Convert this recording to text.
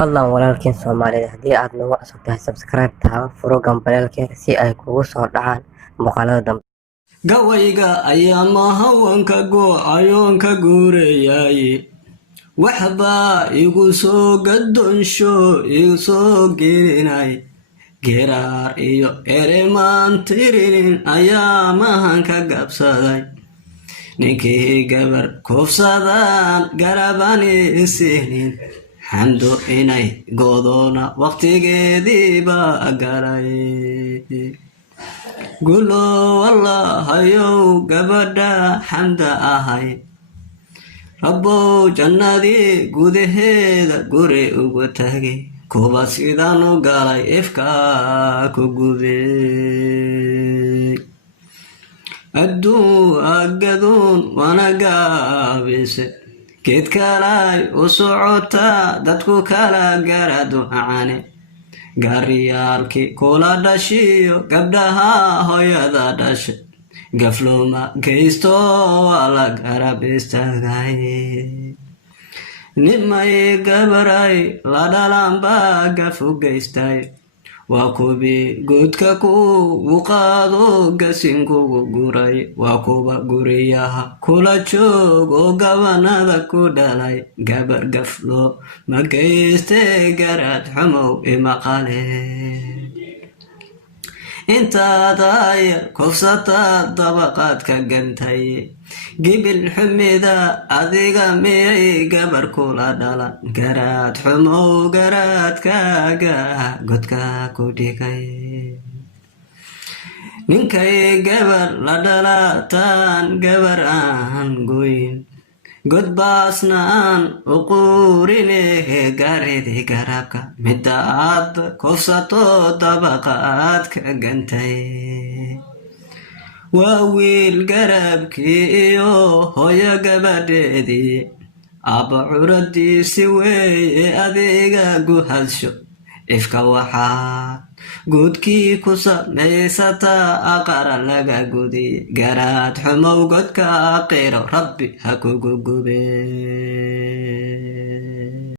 fadlan walaalkeen Soomaaliyeed haddii aad nagu cusub tahay subscribe taabo furo gambalaalka si ay kugu soo dhacaan muuqaalada dambe. gawayga ayaa mahawanka go'ayoonka guurayay waxbaa igu soo gadonsho igu soo gelinay geraar iyo eremaan tirinin ayaa mahanka gabsaday ninkii gabar kufsadaan garabani isinin xamdo inay godoona waqtigeediiba galay gulo wallahayow gabadha xamda ahay rabbow jannadii gudaheeda guri ugu tagay kuba sidaan u galay ifka ku guday adduun agaduun wanagaabise geed kalay u socotaa dadku kala garaducane gaariyaalkii kula dhashiyo gabdhaha hooyada dhashay gafluma geysto waa la garab istaagay nimay gabaray la dhalanbaa gafu geystay waa kubii guudka kugu qaado gasinkugu guray waa kuba guriyaha kula joog oo gabanada ku dhalay gabar gaflo ma geyste garaad xumow imaqale intaad ayar kufsataa dabaqaad ka gantay gibil xumida adiga miyay gabar kula dhalan garaad xumow garaadkaaga godka ku dhigay ninkay gabar la dhalataan gabar aan goyn godbaasna aan uquurine gaaridi garabka midda aad kufsato dabaqaad ka gantay waa wiil garabkii iyo hooyo gabadheedii abba curadiisi weeye adiga guhadsho ifka waxaad guudkii ku samaysataa aqara laga gudiy garaad xumow godka qiro rabbi ha kugu gube